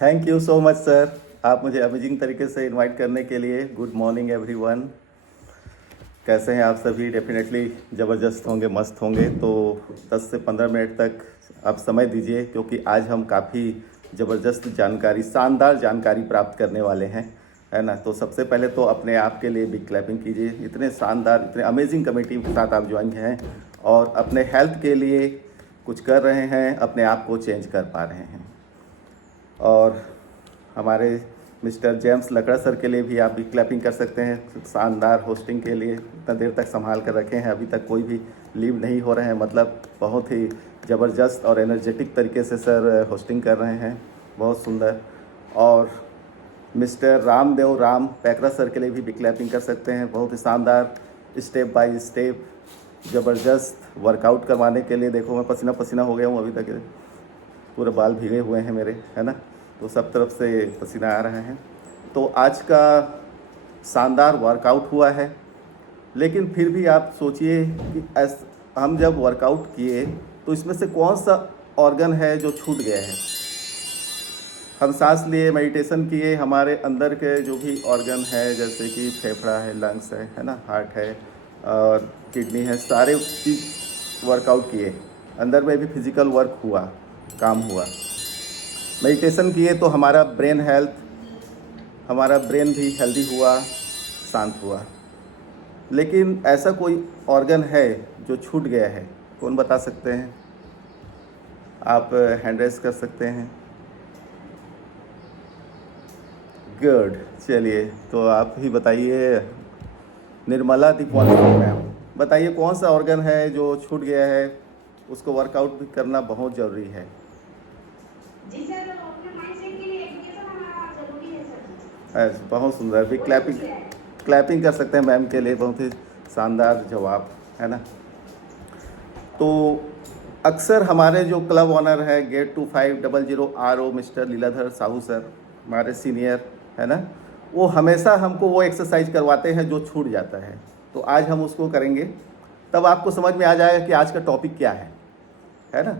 Thank you so much sir, आप मुझे amazing तरीके से इनवाइट करने के लिए। गुड मॉर्निंग एवरीवन, कैसे हैं आप सभी? डेफिनेटली ज़बरदस्त होंगे, मस्त होंगे। तो 10 से 15 मिनट तक आप समय दीजिए, क्योंकि आज हम काफ़ी ज़बरदस्त जानकारी, शानदार जानकारी प्राप्त करने वाले हैं, है ना। तो सबसे पहले तो अपने आप के लिए बिग क्लैपिंग कीजिए। इतने शानदार, इतने अमेजिंग कमेटी के साथ आप ज्वाइन हैं और अपने हेल्थ के लिए कुछ कर रहे हैं, अपने आप को चेंज कर पा रहे हैं। और हमारे मिस्टर जेम्स लकड़ा सर के लिए भी आप भी क्लैपिंग कर सकते हैं। शानदार होस्टिंग के लिए इतना देर तक संभाल कर रखे हैं, अभी तक कोई भी लीव नहीं हो रहे हैं। मतलब बहुत ही ज़बरदस्त और एनर्जेटिक तरीके से सर होस्टिंग कर रहे हैं, बहुत सुंदर। और मिस्टर राम पैकरा सर के लिए भी क्लैपिंग कर सकते हैं। बहुत ही शानदार, स्टेप बाय स्टेप ज़बरदस्त वर्कआउट करवाने के लिए। देखो मैं पसीना पसीना हो गया हूँ अभी तक, पूरे बाल भीगे हुए हैं मेरे, है ना। तो सब तरफ से पसीना आ रहे हैं। तो आज का शानदार वर्कआउट हुआ है, लेकिन फिर भी आप सोचिए कि हम जब वर्कआउट किए तो इसमें से कौन सा ऑर्गन है जो छूट गया है। हम सांस लिए, मेडिटेशन किए, हमारे अंदर के जो भी ऑर्गन है, जैसे कि फेफड़ा है, लंग्स है ना, हार्ट है और किडनी है, सारे चीज़ वर्कआउट किए। अंदर में भी फिजिकल वर्क हुआ, काम हुआ। मेडिटेशन किए तो हमारा ब्रेन हेल्थ, हमारा ब्रेन भी हेल्दी हुआ, शांत हुआ। लेकिन ऐसा कोई ऑर्गन है जो छूट गया है? कौन बता सकते हैं? आप हैंड रेस कर सकते हैं। गुड, चलिए तो आप ही बताइए। निर्मला दीपवानी मैम, बताइए कौन सा ऑर्गन है जो छूट गया है? उसको वर्कआउट भी करना बहुत ज़रूरी है। जी सर, अपने माइंडसेट के लिए एजुकेशन हमारा जरूरी है सर। बहुत सुंदर, भी क्लैपिंग कर सकते हैं मैम के लिए। बहुत ही शानदार जवाब, है ना। तो अक्सर हमारे जो क्लब ऑनर है gate 2500 RO mister Liladhar Sahu sir, हमारे सीनियर, है ना, वो हमेशा हमको वो एक्सरसाइज करवाते हैं जो छूट जाता है। तो आज हम उसको करेंगे, तब आपको समझ में आ जाएगा कि आज का टॉपिक क्या है ना।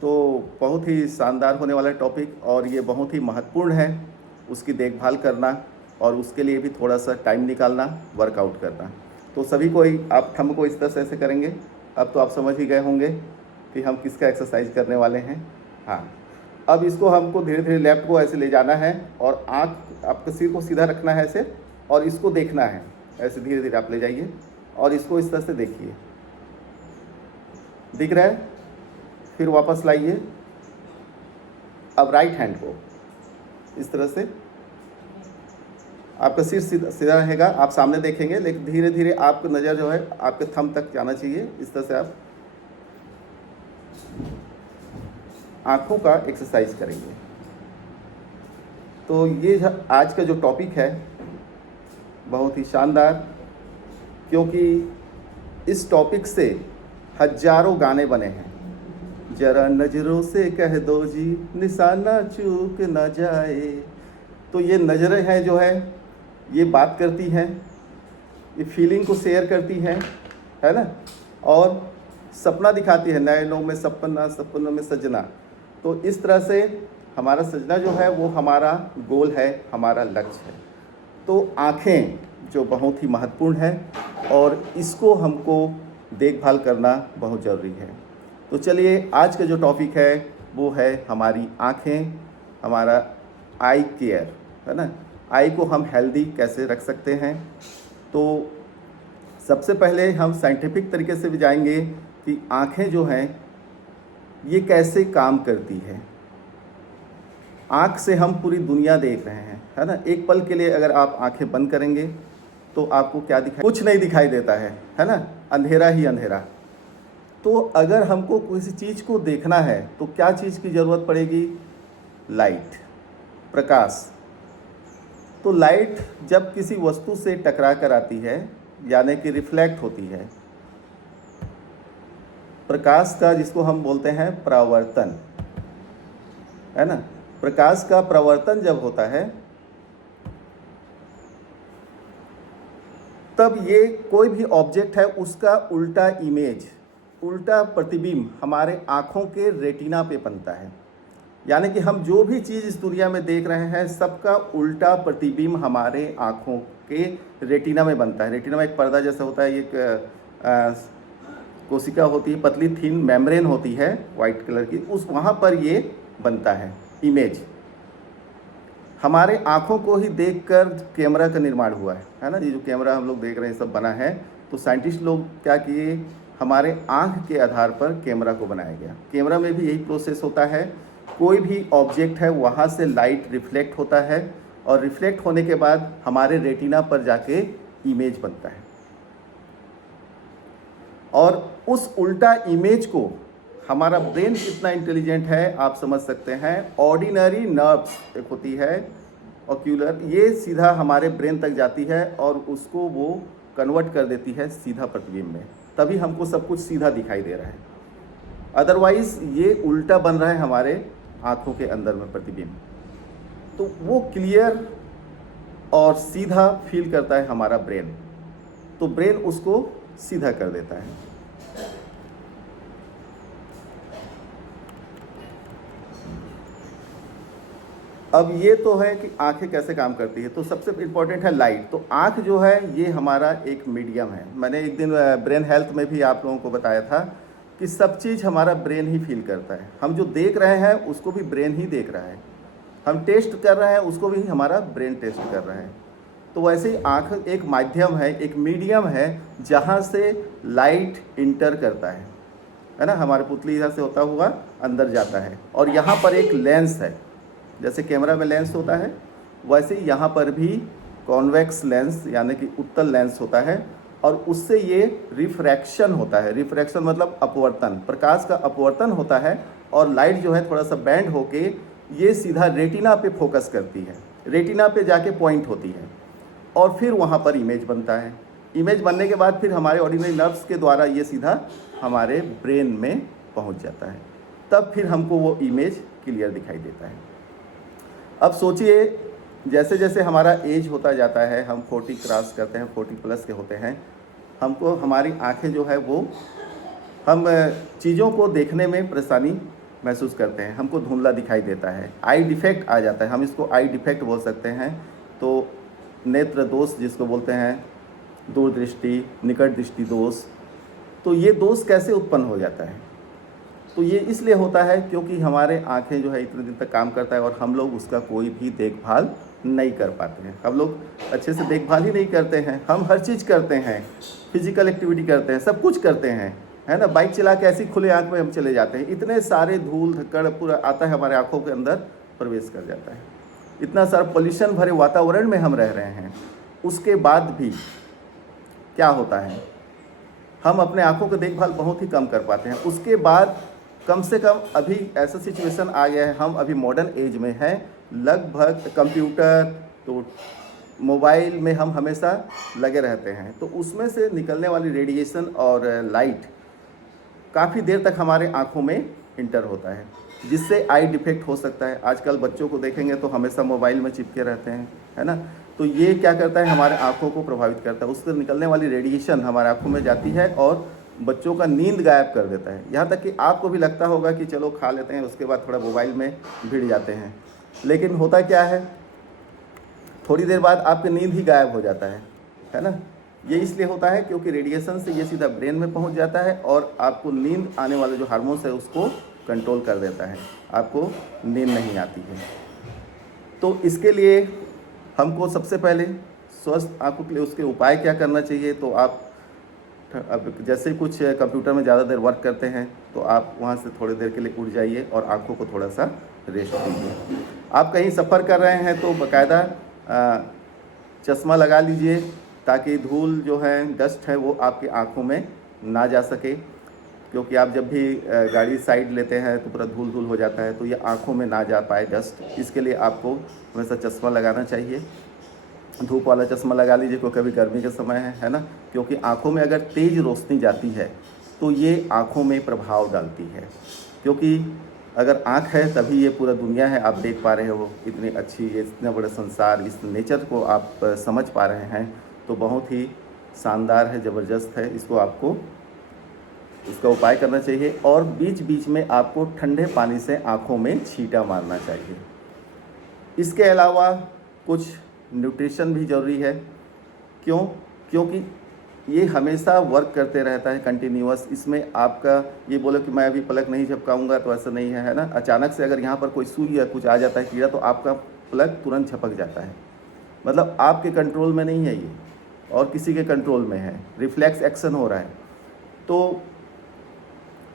तो बहुत ही शानदार होने वाला टॉपिक, और ये बहुत ही महत्वपूर्ण है उसकी देखभाल करना, और उसके लिए भी थोड़ा सा टाइम निकालना, वर्कआउट करना। तो सभी को आप थंब को इस तरह से करेंगे। अब तो आप समझ ही गए होंगे कि हम किसका एक्सरसाइज करने वाले हैं। हाँ, अब इसको हमको धीरे धीरे लेफ्ट को ऐसे ले जाना है, और आँख, आपके सिर को सीधा रखना है ऐसे, और इसको देखना है ऐसे। धीरे धीरे आप ले जाइए और इसको इस तरह से देखिए, दिख रहा है? फिर वापस लाइए। अब राइट हैंड को इस तरह से, आपका सिर सीधा रहेगा, आप सामने देखेंगे, लेकिन धीरे धीरे आपकी नज़र जो है आपके थंब तक जाना चाहिए। इस तरह से आप आँखों का एक्सरसाइज करेंगे। तो ये आज का जो टॉपिक है बहुत ही शानदार, क्योंकि इस टॉपिक से हजारों गाने बने हैं। जरा नज़रों से कह दो जी, निशाना चूक न जाए। तो ये नज़रें हैं जो है, ये बात करती हैं, ये फीलिंग को शेयर करती हैं, है ना। और सपना दिखाती है, नयनों में सपना, सपनों में सजना। तो इस तरह से हमारा सजना जो है वो हमारा गोल है, हमारा लक्ष्य है। तो आँखें जो बहुत ही महत्वपूर्ण है, और इसको हमको देखभाल करना बहुत ज़रूरी है। तो चलिए, आज का जो टॉपिक है वो है हमारी आँखें, हमारा आई केयर, है ना। आई को हम हेल्दी कैसे रख सकते हैं। तो सबसे पहले हम साइंटिफिक तरीके से भी जाएंगे कि आँखें जो हैं ये कैसे काम करती है। आँख से हम पूरी दुनिया देख रहे हैं, है ना। एक पल के लिए अगर आप आँखें बंद करेंगे तो आपको क्या दिखाई? कुछ नहीं दिखाई देता है ना, अंधेरा ही अंधेरा। तो अगर हमको किसी चीज़ को देखना है तो क्या चीज़ की ज़रूरत पड़ेगी? लाइट, प्रकाश। तो लाइट जब किसी वस्तु से टकरा कर आती है, यानी कि रिफ्लेक्ट होती है, प्रकाश का, जिसको हम बोलते हैं परावर्तन, है ना। प्रकाश का परावर्तन जब होता है तब ये कोई भी ऑब्जेक्ट है उसका उल्टा इमेज, उल्टा प्रतिबिंब हमारे आँखों के रेटिना पे बनता है। यानी कि हम जो भी चीज़ इस दुनिया में देख रहे हैं सबका उल्टा प्रतिबिंब हमारे आँखों के रेटिना में बनता है। रेटिना में एक पर्दा जैसा होता है, एक कोशिका होती है, पतली थीन मेम्ब्रेन होती है वाइट कलर की, उस वहाँ पर ये बनता है इमेज। हमारे आँखों को ही देखकर कैमरा का निर्माण हुआ है ना। ये जो कैमरा हम लोग देख रहे हैं सब बना है, तो साइंटिस्ट लोग क्या किए, हमारे आँख के आधार पर कैमरा को बनाया गया। कैमरा में भी यही प्रोसेस होता है, कोई भी ऑब्जेक्ट है वहाँ से लाइट रिफ्लेक्ट होता है और रिफ्लेक्ट होने के बाद हमारे रेटिना पर जाके इमेज बनता है, और उस उल्टा इमेज को हमारा ब्रेन कितना इंटेलिजेंट है आप समझ सकते हैं। ऑर्डिनरी नर्व्स एक होती है ऑक्यूलर, ये सीधा हमारे ब्रेन तक जाती है और उसको वो कन्वर्ट कर देती है सीधा प्रतिबिंब में, तभी हमको सब कुछ सीधा दिखाई दे रहा है। अदरवाइज ये उल्टा बन रहा है हमारे आँखों के अंदर में प्रतिबिंब, तो वो क्लियर और सीधा फील करता है हमारा ब्रेन, तो ब्रेन उसको सीधा कर देता है। अब ये तो है कि आंखें कैसे काम करती है, तो सबसे इम्पोर्टेंट है लाइट। तो आंख जो है ये हमारा एक मीडियम है। मैंने एक दिन ब्रेन हेल्थ में भी आप लोगों को बताया था कि सब चीज़ हमारा ब्रेन ही फील करता है। हम जो देख रहे हैं उसको भी ब्रेन ही देख रहा है, हम टेस्ट कर रहे हैं उसको भी हमारा ब्रेन टेस्ट कर रहा है। तो वैसे ही आँख एक माध्यम है, एक मीडियम है जहाँ से लाइट इंटर करता है ना। हमारे पुतली यहाँ से होता हुआ अंदर जाता है, और यहाँ पर एक लेंस है, जैसे कैमरा में लेंस होता है वैसे ही यहाँ पर भी कॉन्वेक्स लेंस यानी कि उत्तल लेंस होता है, और उससे ये रिफ्रैक्शन होता है। रिफ्रैक्शन मतलब अपवर्तन, प्रकाश का अपवर्तन होता है, और लाइट जो है थोड़ा सा बैंड होके ये सीधा रेटिना पे फोकस करती है, रेटिना पे जाके पॉइंट होती है, और फिर वहाँ पर इमेज बनता है। इमेज बनने के बाद फिर हमारे ऑर्डिनरी नर्व्स के द्वारा ये सीधा हमारे ब्रेन में पहुँच जाता है, तब फिर हमको वो इमेज क्लियर दिखाई देता है। अब सोचिए जैसे जैसे हमारा एज होता जाता है, हम 40 क्रॉस करते हैं, 40 प्लस के होते हैं, हमको हमारी आंखें जो है वो हम चीज़ों को देखने में परेशानी महसूस करते हैं, हमको धुंधला दिखाई देता है, आई डिफेक्ट आ जाता है, हम इसको आई डिफेक्ट बोल सकते हैं। तो नेत्र दोष जिसको बोलते हैं, दूरदृष्टि, निकट दृष्टि दोष, तो ये दोष कैसे उत्पन्न हो जाता है? तो ये इसलिए होता है क्योंकि हमारे आँखें जो है इतने दिन तक काम करता है और हम लोग उसका कोई भी देखभाल नहीं कर पाते हैं। हम लोग अच्छे से देखभाल ही नहीं करते हैं, हम हर चीज़ करते हैं, फिजिकल एक्टिविटी करते हैं, सब कुछ करते हैं, है ना। बाइक चला के ऐसी खुले आँख में हम चले जाते हैं, इतने सारे धूल धक्कड़ पूरा आता है हमारे आँखों के अंदर प्रवेश कर जाता है, इतना सारा पोल्यूशन भरे वातावरण में हम रह रहे हैं। उसके बाद भी क्या होता है, हम अपने आँखों की देखभाल बहुत ही कम कर पाते हैं। उसके बाद कम से कम अभी ऐसा सिचुएशन आ गया है, हम अभी मॉडर्न एज में हैं, लगभग कंप्यूटर तो मोबाइल में हम हमेशा लगे रहते हैं, तो उसमें से निकलने वाली रेडिएशन और लाइट काफ़ी देर तक हमारे आँखों में इंटर होता है, जिससे आई डिफेक्ट हो सकता है। आजकल बच्चों को देखेंगे तो हमेशा मोबाइल में चिपके रहते हैं, है ना। तो ये क्या करता है, हमारे आँखों को प्रभावित करता है, उससे निकलने वाली रेडिएशन हमारे आँखों में जाती है और बच्चों का नींद गायब कर देता है। यहाँ तक कि आपको भी लगता होगा कि चलो खा लेते हैं, उसके बाद थोड़ा मोबाइल में भिड़ जाते हैं, लेकिन होता क्या है, थोड़ी देर बाद आपकी नींद ही गायब हो जाता है ना। ये इसलिए होता है क्योंकि रेडिएशन से ये सीधा ब्रेन में पहुँच जाता है और आपको नींद आने वाले जो हार्मोन्स है उसको कंट्रोल कर देता है, आपको नींद नहीं आती है। तो इसके लिए हमको सबसे पहले स्वस्थ आँखों के लिए उसके उपाय क्या करना चाहिए, तो आप अब जैसे कुछ कंप्यूटर में ज़्यादा देर वर्क करते हैं तो आप वहाँ से थोड़ी देर के लिए उठ जाइए और आँखों को थोड़ा सा रेस्ट दीजिए। आप कहीं सफ़र कर रहे हैं तो बाकायदा चश्मा लगा लीजिए ताकि धूल जो है, डस्ट है, वो आपकी आँखों में ना जा सके, क्योंकि आप जब भी गाड़ी साइड लेते हैं तो पूरा धूल धूल हो जाता है, तो ये आँखों में ना जा पाए डस्ट, इसके लिए आपको हमेशा चश्मा लगाना चाहिए। धूप वाला चश्मा लगा लीजिए, क्योंकि अभी गर्मी का समय है ना, क्योंकि आँखों में अगर तेज़ रोशनी जाती है तो ये आँखों में प्रभाव डालती है, क्योंकि अगर आँख है तभी ये पूरा दुनिया है, आप देख पा रहे हो इतनी अच्छी, ये इतना बड़ा संसार, इस नेचर को आप समझ पा रहे हैं, तो बहुत ही शानदार है, ज़बरदस्त है। इसको आपको इसका उपाय करना चाहिए और बीच बीच में आपको ठंडे पानी से आँखों में छींटा मारना चाहिए। इसके अलावा कुछ न्यूट्रिशन भी ज़रूरी है। क्यों? क्योंकि ये हमेशा वर्क करते रहता है कंटिन्यूअस। इसमें आपका ये बोलो कि मैं अभी पलक नहीं झपकाऊंगा तो ऐसा नहीं है, है ना। अचानक से अगर यहाँ पर कोई सुई या कुछ आ जाता है कीड़ा तो आपका पलक तुरंत झपक जाता है। मतलब आपके कंट्रोल में नहीं है ये और किसी के कंट्रोल में है, रिफ्लेक्स एक्शन हो रहा है। तो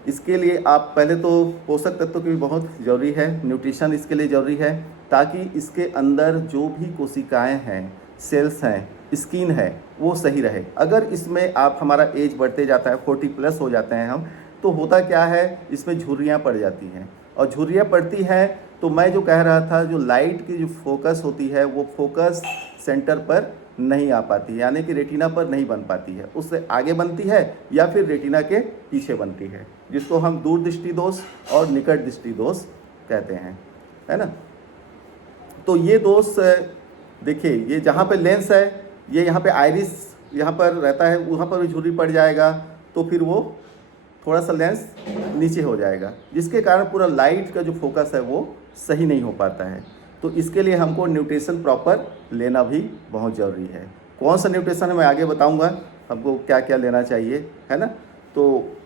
इसके लिए आप पहले तो पोषक तत्व की भी बहुत ज़रूरी है, न्यूट्रिशन इसके लिए ज़रूरी है ताकि इसके अंदर जो भी कोशिकाएं हैं, सेल्स हैं, स्किन है, वो सही रहे। अगर इसमें आप हमारा एज बढ़ते जाता है, 40+ हो जाते हैं हम, तो होता क्या है, इसमें झुर्रियाँ पड़ जाती हैं और झुर्रियाँ पड़ती हैं तो मैं जो कह रहा था, जो लाइट की जो फोकस होती है वो फोकस सेंटर पर नहीं आ पाती है, यानी कि रेटिना पर नहीं बन पाती है, उससे आगे बनती है या फिर रेटिना के पीछे बनती है, जिसको हम दूर दृष्टि दोष और निकट दृष्टि दोष कहते हैं, है ना। तो ये दोष देखिए, ये जहाँ पे लेंस है, ये यहाँ पे आइरिस यहाँ पर रहता है, वहाँ पर भी झुर्री पड़ जाएगा तो फिर वो थोड़ा सा लेंस नीचे हो जाएगा, जिसके कारण पूरा लाइट का जो फोकस है वो सही नहीं हो पाता है। तो इसके लिए हमको न्यूट्रिशन प्रॉपर लेना भी बहुत ज़रूरी है। कौन सा न्यूट्रिशन है मैं आगे बताऊंगा, हमको क्या क्या लेना चाहिए, है ना। तो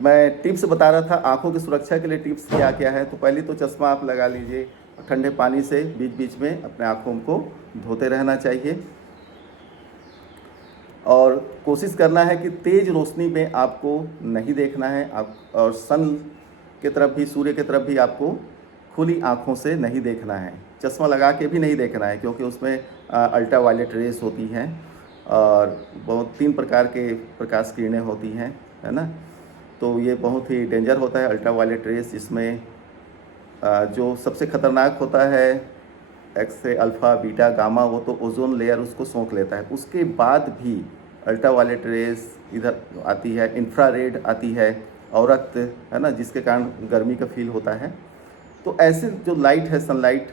मैं टिप्स बता रहा था आँखों की सुरक्षा के लिए टिप्स क्या क्या है। तो पहले तो चश्मा आप लगा लीजिए, ठंडे पानी से बीच बीच में अपने आँखों को धोते रहना चाहिए और कोशिश करना है कि तेज़ रोशनी में आपको नहीं देखना है आप, और सन की तरफ भी, सूर्य की तरफ भी आपको खुली आँखों से नहीं देखना है। चश्मा लगा के भी नहीं देखना है क्योंकि उसमें अल्ट्रा वायलेट रेस होती हैं और बहुत 3 प्रकार के प्रकाश किरणें होती हैं, है ना। तो ये बहुत ही डेंजर होता है अल्ट्रा वायलेट रेस, जिसमें जो सबसे ख़तरनाक होता है X ray, alpha, beta, gamma, वो तो ओजोन लेयर उसको सोख लेता है। उसके बाद भी अल्ट्रा वायलेट रेस इधर आती है, इंफ्रारेड आती है, औरत, है ना, जिसके कारण गर्मी का फील होता है। तो ऐसे जो लाइट है, सनलाइट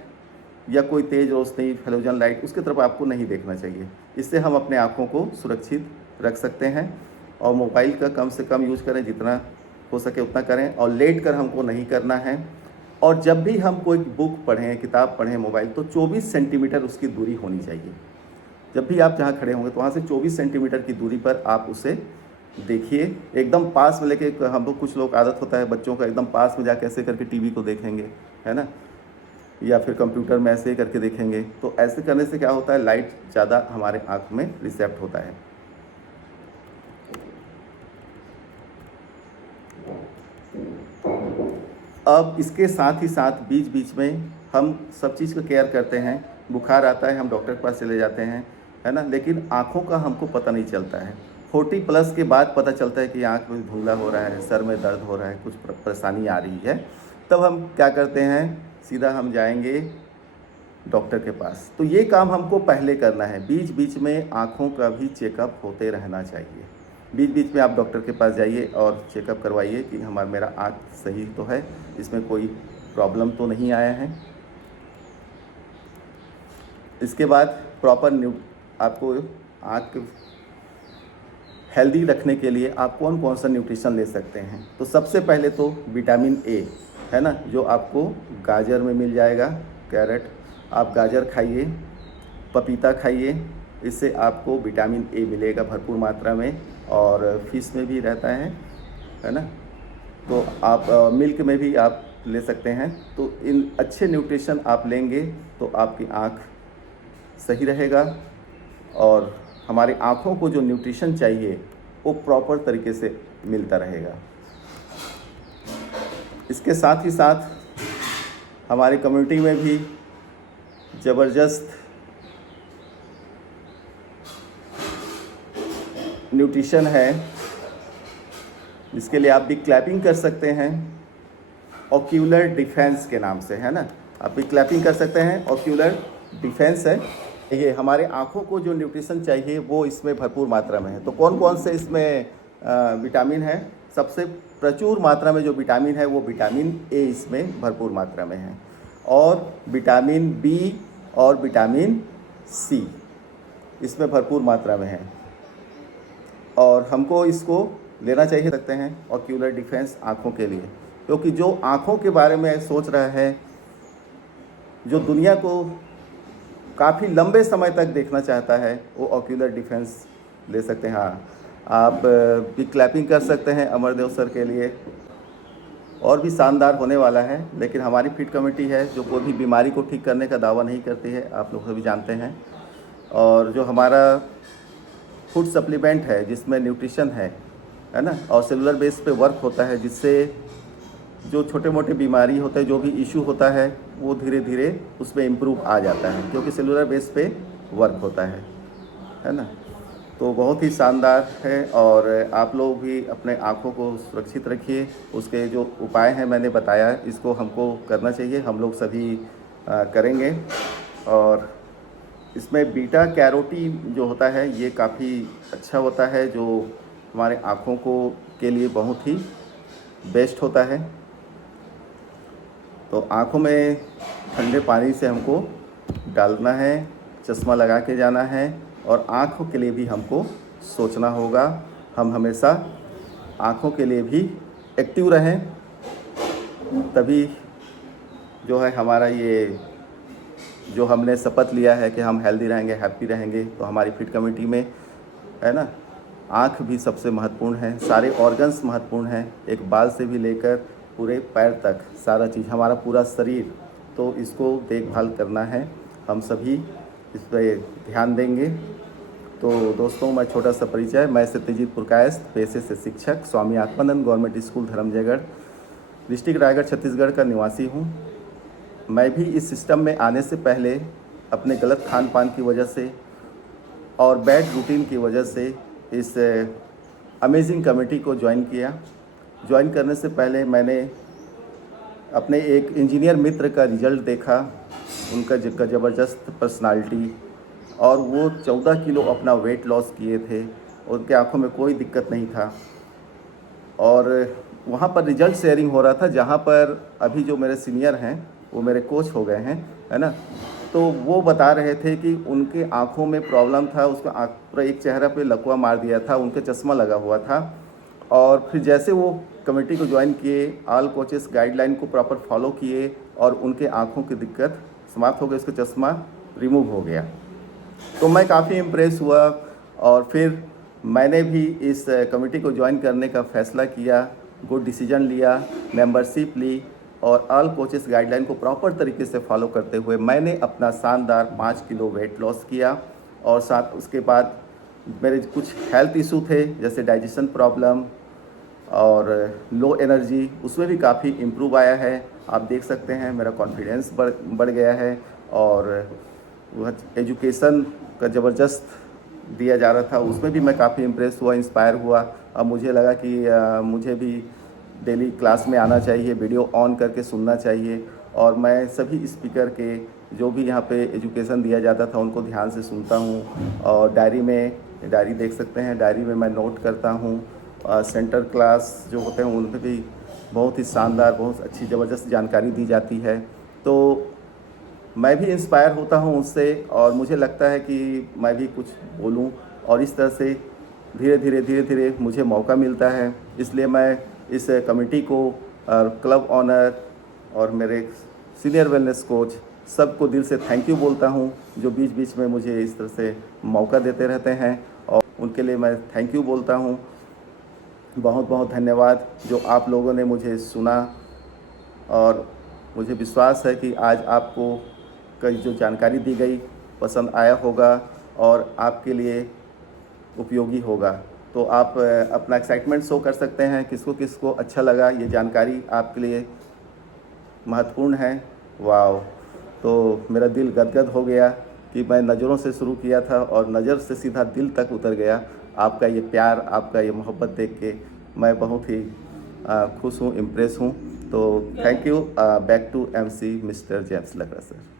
या कोई तेज़ रोशनी, हेलोजन लाइट, उसकी तरफ आपको नहीं देखना चाहिए। इससे हम अपने आँखों को सुरक्षित रख सकते हैं। और मोबाइल का कम से कम यूज़ करें, जितना हो सके उतना करें, और लेट कर हमको नहीं करना है। और जब भी हम कोई बुक पढ़ें, किताब पढ़ें, मोबाइल, तो 24 सेंटीमीटर उसकी दूरी होनी चाहिए। जब भी आप जहाँ खड़े होंगे तो वहाँ से 24 सेंटीमीटर की दूरी पर आप उसे देखिए। एकदम पास में लेके, हम लोग कुछ लोग आदत होता है बच्चों का, एकदम पास में जाके ऐसे करके टीवी को देखेंगे, है ना, या फिर कंप्यूटर में ऐसे ही करके देखेंगे। तो ऐसे करने से क्या होता है, लाइट ज़्यादा हमारे आँख में रिसेप्ट होता है। अब इसके साथ ही साथ बीच बीच में हम सब चीज़ का केयर करते हैं। बुखार आता है, हम डॉक्टर के पास चले जाते हैं, है ना, लेकिन आँखों का हमको पता नहीं चलता है। 40+ के बाद पता चलता है कि आँख में धुंधला हो रहा है, सर में दर्द हो रहा है, कुछ परेशानी आ रही है। तब हम क्या करते हैं, सीधा हम जाएंगे डॉक्टर के पास। तो ये काम हमको पहले करना है। बीच बीच में आँखों का भी चेकअप होते रहना चाहिए। बीच बीच में आप डॉक्टर के पास जाइए और चेकअप करवाइए कि मेरा आँख सही तो है, इसमें कोई प्रॉब्लम तो नहीं आया है। इसके बाद प्रॉपर आपको आँख हेल्दी रखने के लिए आप कौन कौन सा न्यूट्रिशन ले सकते हैं। तो सबसे पहले तो विटामिन ए, है ना, जो आपको गाजर में मिल जाएगा, कैरेट, आप गाजर खाइए, पपीता खाइए, इससे आपको विटामिन ए मिलेगा भरपूर मात्रा में। और फिश में भी रहता है ना। तो आप मिल्क में भी आप ले सकते हैं। तो इन अच्छे न्यूट्रिशन आप लेंगे तो आपकी आँख सही रहेगा और हमारी आँखों को जो न्यूट्रिशन चाहिए वो प्रॉपर तरीके से मिलता रहेगा। इसके साथ ही साथ हमारी कम्युनिटी में भी ज़बरदस्त न्यूट्रिशन है, जिसके लिए आप भी क्लैपिंग कर सकते हैं, ऑक्यूलर डिफेंस के नाम से, है ना। आप भी क्लैपिंग कर सकते हैं, ऑक्यूलर डिफेंस है ये। हमारे आँखों को जो न्यूट्रिशन चाहिए वो इसमें भरपूर मात्रा में है। तो कौन कौन से इसमें विटामिन है, सबसे प्रचुर मात्रा में जो विटामिन है वो विटामिन ए इसमें भरपूर मात्रा में है, और विटामिन बी और विटामिन सी इसमें भरपूर मात्रा में है। और हमको इसको लेना चाहिए सकते हैं ऑक्यूलर डिफेंस आँखों के लिए, क्योंकि जो आँखों के बारे में सोच रहा है, जो दुनिया को काफ़ी लंबे समय तक देखना चाहता है, वो ऑक्यूलर डिफेंस ले सकते हैं। हाँ, आप भी क्लैपिंग कर सकते हैं अमरदेव सर के लिए। और भी शानदार होने वाला है, लेकिन हमारी फिट कमेटी है जो कोई भी बीमारी को ठीक करने का दावा नहीं करती है, आप लोग सभी जानते हैं। और जो हमारा फूड सप्लीमेंट है जिसमें न्यूट्रिशन है ना, और सेलुलर बेस पे वर्क होता है, जिससे जो छोटे मोटे बीमारी होते हैं, जो भी इशू होता है, वो धीरे धीरे उसमें इम्प्रूव आ जाता है, क्योंकि सेलुलर बेस पे वर्क होता है ना। तो बहुत ही शानदार है। और आप लोग भी अपने आँखों को सुरक्षित रखिए। उसके जो उपाय हैं मैंने बताया, इसको हमको करना चाहिए, हम लोग सभी करेंगे। और इसमें बीटा कैरोटीन जो होता है ये काफ़ी अच्छा होता है, जो हमारे आँखों को के लिए बहुत ही बेस्ट होता है। तो आँखों में ठंडे पानी से हमको डालना है, चश्मा लगा के जाना है, और आँखों के लिए भी हमको सोचना होगा। हम हमेशा आँखों के लिए भी एक्टिव रहें, तभी जो है हमारा ये जो हमने शपथ लिया है कि हम हेल्दी रहेंगे, हैप्पी रहेंगे, तो हमारी फिट कमेटी में है ना, आँख भी सबसे महत्वपूर्ण है। सारे ऑर्गन्स महत्वपूर्ण हैं, एक बाल से भी लेकर पूरे पैर तक सारा चीज़, हमारा पूरा शरीर। तो इसको देखभाल करना है, हम सभी इस पर ध्यान देंगे। तो दोस्तों, मैं छोटा सा परिचय, मैं सत्यजीत पुरकायस्थ, पेशे से शिक्षक, Swami Atmanand government school Dharamjaigarh, district Raigarh, Chhattisgarh का निवासी हूँ। मैं भी इस सिस्टम में आने से पहले अपने गलत खान पान की वजह से और बैड रूटीन की वजह से इस अमेजिंग कमेटी को ज्वाइन किया। ज्वाइन करने से पहले मैंने अपने एक इंजीनियर मित्र का रिज़ल्ट देखा, उनका ज़बरदस्त पर्सनालिटी, और वो 14 किलो अपना वेट लॉस किए थे, उनके आँखों में कोई दिक्कत नहीं था। और वहाँ पर रिज़ल्ट शेयरिंग हो रहा था, जहाँ पर अभी जो मेरे सीनियर हैं वो मेरे कोच हो गए हैं, है ना। तो वो बता रहे थे कि उनके आँखों में प्रॉब्लम था, उसका आँख पूरा एक चेहरा पे लकवा मार दिया था, उनके चश्मा लगा हुआ था। और फिर जैसे वो कमेटी को ज्वाइन किए, ऑल कोचेस गाइडलाइन को प्रॉपर फॉलो किए, और उनके आँखों की दिक्कत समाप्त हो गई, उसका चश्मा रिमूव हो गया। तो मैं काफ़ी इम्प्रेस हुआ, और फिर मैंने भी इस कमेटी को ज्वाइन करने का फ़ैसला किया, गुड डिसीजन लिया, मेंबरशिप ली, और ऑल कोचेस गाइडलाइन को प्रॉपर तरीके से फॉलो करते हुए मैंने अपना शानदार 5 किलो वेट लॉस किया। और साथ उसके बाद मेरे कुछ हेल्थ इशू थे, जैसे डाइजेशन प्रॉब्लम और लो एनर्जी, उसमें भी काफ़ी इम्प्रूव आया है। आप देख सकते हैं मेरा कॉन्फिडेंस बढ़ गया है, और वह एजुकेशन का ज़बरदस्त दिया जा रहा था, उसमें भी मैं काफ़ी इम्प्रेस हुआ, इंस्पायर हुआ। अब मुझे लगा कि मुझे भी डेली क्लास में आना चाहिए, वीडियो ऑन करके सुनना चाहिए। और मैं सभी स्पीकर के जो भी यहाँ पे एजुकेशन दिया जाता था उनको ध्यान से सुनता हूँ, और डायरी देख सकते हैं, डायरी में मैं नोट करता हूँ। सेंटर क्लास जो होते हैं उनमें भी बहुत ही शानदार, बहुत अच्छी ज़बरदस्त जानकारी दी जाती है। तो मैं भी इंस्पायर होता हूँ उससे, और मुझे लगता है कि मैं भी कुछ बोलूँ, और इस तरह से धीरे धीरे मुझे मौका मिलता है। इसलिए मैं इस कमेटी को, क्लब ऑनर और मेरे सीनियर वेलनेस कोच सबको दिल से थैंक यू बोलता हूँ, जो बीच बीच में मुझे इस तरह से मौका देते रहते हैं, और उनके लिए मैं थैंक यू बोलता हूँ। बहुत बहुत धन्यवाद जो आप लोगों ने मुझे सुना, और मुझे विश्वास है कि आज आपको कई जो जानकारी दी गई पसंद आया होगा और आपके लिए उपयोगी होगा। तो आप अपना एक्साइटमेंट शो कर सकते हैं, किसको किसको अच्छा लगा, ये जानकारी आपके लिए महत्वपूर्ण है। वाव! तो मेरा दिल गदगद हो गया कि मैं नज़रों से शुरू किया था और नज़र से सीधा दिल तक उतर गया। आपका ये प्यार, आपका ये मोहब्बत देख के मैं बहुत ही खुश हूँ, इम्प्रेस हूँ। तो thank you. Back to MC mister James Lakra sir.